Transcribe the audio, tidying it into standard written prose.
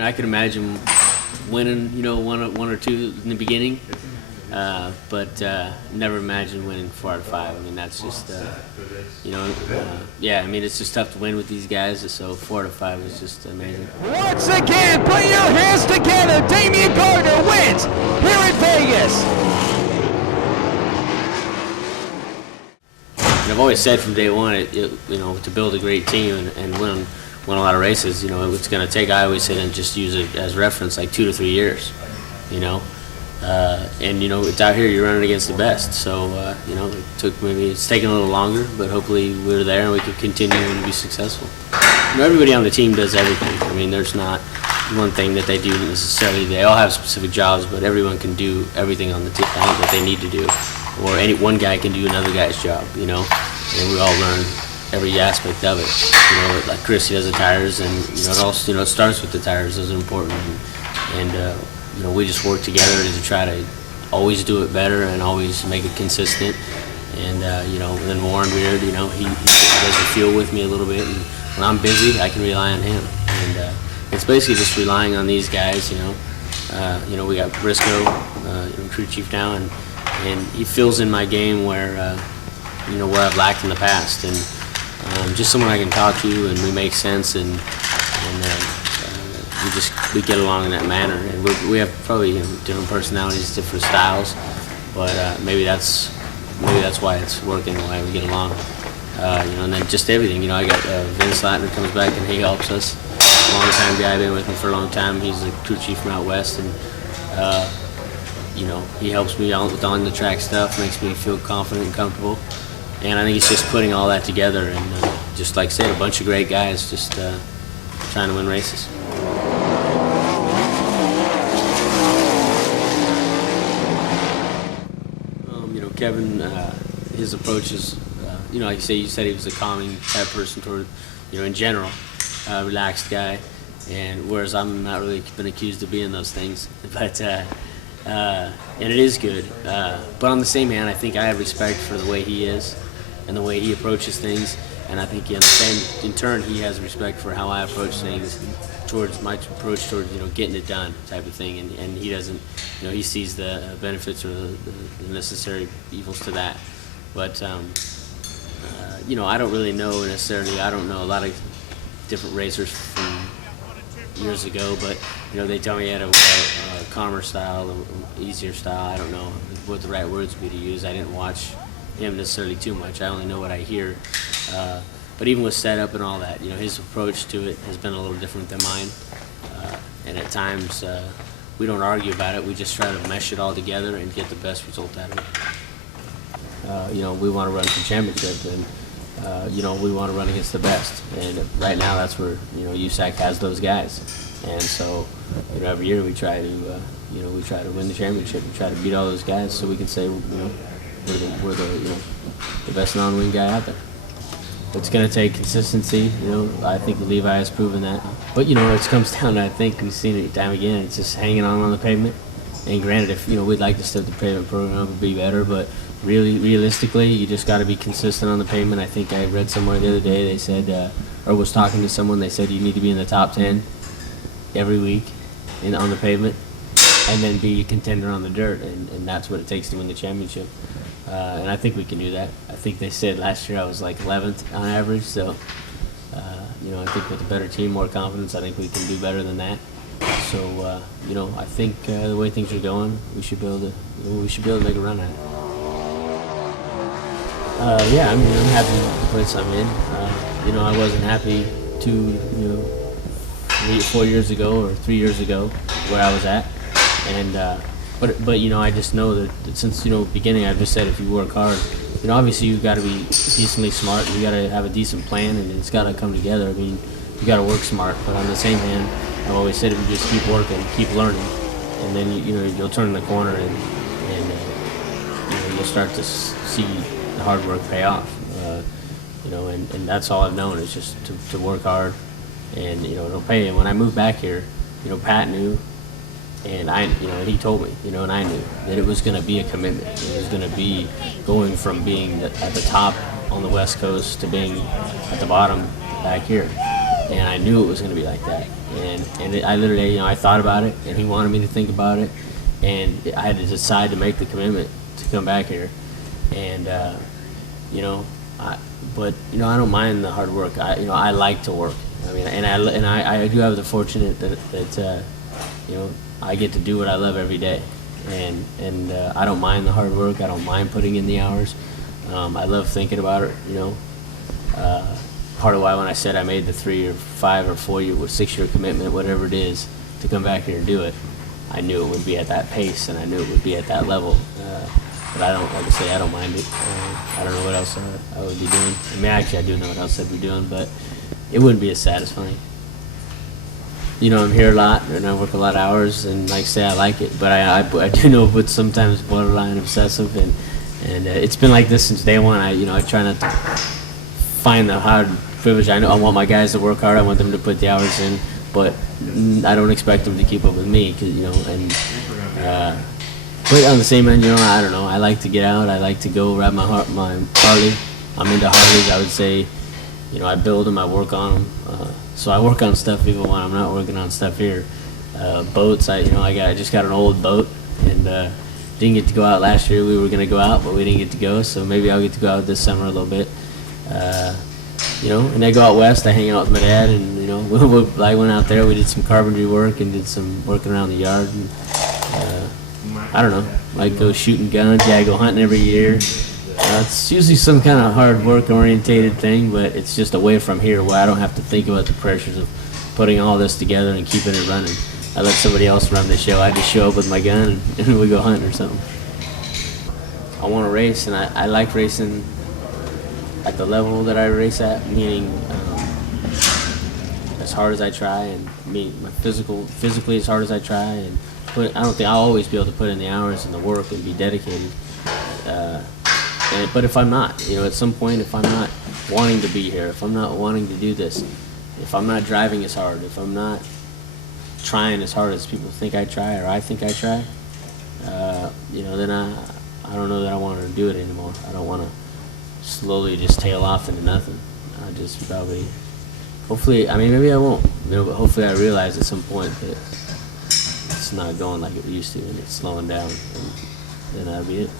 I could imagine winning, one or two in the beginning, but never imagined winning 4 out of 5. I mean, that's just, yeah. I mean, it's just tough to win with these guys. So 4 out of 5 is just amazing. Once again, put your hands together. Damion Gardner wins here in Vegas. And I've always said from day one, to build a great team and win a lot of races, it's going to take. I always say and just use it as reference, like 2 to 3 years, and it's out here. You're running against the best, so it's taking a little longer, but hopefully we're there and we can continue and be successful. Everybody on the team does everything. I mean, there's not one thing that they do necessarily. They all have specific jobs, but everyone can do everything on the team that they need to do, or any one guy can do another guy's job, and we all learn every aspect of it. Like Chris, he does the tires, and it also it starts with the tires. Those are important, and we just work together to try to always do it better and always make it consistent. And then Warren Weird, he does the fuel with me a little bit, and when I'm busy, I can rely on him. And it's basically just relying on these guys. We got Briscoe, crew chief now, and he fills in my game where where I've lacked in the past, and just someone I can talk to, and we make sense, and we get along in that manner. And we have probably different personalities, different styles, but maybe that's why it's working the way we get along. And then just everything. I got Vince Latner comes back and he helps us. Long-time guy, been with me for a long time. He's the crew chief from out west, and he helps me with on the track stuff, makes me feel confident and comfortable. And I think it's just putting all that together, and just like I said, a bunch of great guys just trying to win races. Kevin, his approach is, like you said he was a calming type person toward, in general, relaxed guy, and whereas I'm not really been accused of being those things, but and it is good. But on the same hand, I think I have respect for the way he is and the way he approaches things, and I think in turn he has respect for how I approach things, towards my approach toward getting it done type of thing, and he doesn't, he sees the benefits or the necessary evils to that. But I don't really know necessarily. I don't know a lot of different racers from years ago, but they tell me he had a calmer style, an easier style. I don't know what the right words would be to use. I didn't watch him necessarily too much. I only know what I hear. But even with setup and all that, his approach to it has been a little different than mine. And at times, we don't argue about it. We just try to mesh it all together and get the best result out of it. We want to run for championship, and we want to run against the best. And right now, that's where USAC has those guys. And so, every year we try to win the championship. We try to beat all those guys, so we can say, we're the best non-wing guy out there. It's going to take consistency. I think Levi has proven that. But it comes down to, I think we've seen it time again. It's just hanging on the pavement. And granted, if we'd like to step the pavement program would be better, but realistically, you just got to be consistent on the pavement. I think I read somewhere the other day they said, or was talking to someone, they said you need to be in the top 10 every week on the pavement, and then be a contender on the dirt, and that's what it takes to win the championship. And I think we can do that. I think they said last year I was like 11th on average, so I think with a better team, more confidence, I think we can do better than that. So I think the way things are going, we should be able to make a run at it. Yeah, I mean, I'm happy with the place I'm in. I wasn't happy 4 years ago or 3 years ago where I was at, and but I just know that since beginning, I've just said if you work hard, obviously you've got to be decently smart. You got to have a decent plan, and it's got to come together. I mean, you got to work smart, but on the same hand, I've always said if you just keep working, keep learning, and then you'll turn the corner and you'll start to see the hard work pay off. And that's all I've known is just to work hard, and it'll pay. And when I moved back here, Pat knew. And he told me, and I knew that it was going to be a commitment. It was going to be going from being at the top on the West Coast to being at the bottom back here. and I knew it was going to be like that. I literally, I thought about it, and he wanted me to think about it, and I had to decide to make the commitment to come back here. And but I don't mind the hard work. I like to work. I mean, I do have the fortunate that I get to do what I love every day, and I don't mind the hard work. I don't mind putting in the hours. I love thinking about it. Part of why when I said I made the 3 or 5 or 4 year or 6 year commitment, whatever it is, to come back here and do it, I knew it would be at that pace, and I knew it would be at that level. But I don't, like I say, I don't mind it. I don't know what else I would be doing. I mean, actually, I do know what else I'd be doing, but it wouldn't be as satisfying. I'm here a lot, and I work a lot of hours, and like I say, I like it. But I do know it's sometimes borderline obsessive, and it's been like this since day one. I try not to find the hard privilege. I know I want my guys to work hard. I want them to put the hours in, but I don't expect them to keep up with me, but on the same end, I don't know. I like to get out. I like to go ride my Harley. I'm into Harleys. I would say, I build them. I work on them. So I work on stuff even when I'm not working on stuff here. Boats. I just got an old boat, and didn't get to go out last year. We were gonna go out, but we didn't get to go. So maybe I'll get to go out this summer a little bit. And I go out west. I hang out with my dad, and I went out there. We did some carpentry work and did some working around the yard. And, I don't know, like go shooting guns. Yeah, I go hunting every year. It's usually some kind of hard work orientated thing, but it's just away from here where I don't have to think about the pressures of putting all this together and keeping it running. I let somebody else run the show. I just show up with my gun and we go hunting or something. I want to race, and I like racing at the level that I race at, meaning as hard as I try, and physically as hard as I try, and I don't think I'll always be able to put in the hours and the work and be dedicated. But if I'm not, at some point, if I'm not wanting to be here, if I'm not wanting to do this, if I'm not driving as hard, if I'm not trying as hard as people think I try or I think I try, then I don't know that I want to do it anymore. I don't want to slowly just tail off into nothing. I just probably, hopefully, maybe I won't, but hopefully I realize at some point that it's not going like it used to, and it's slowing down, and then that'll be it.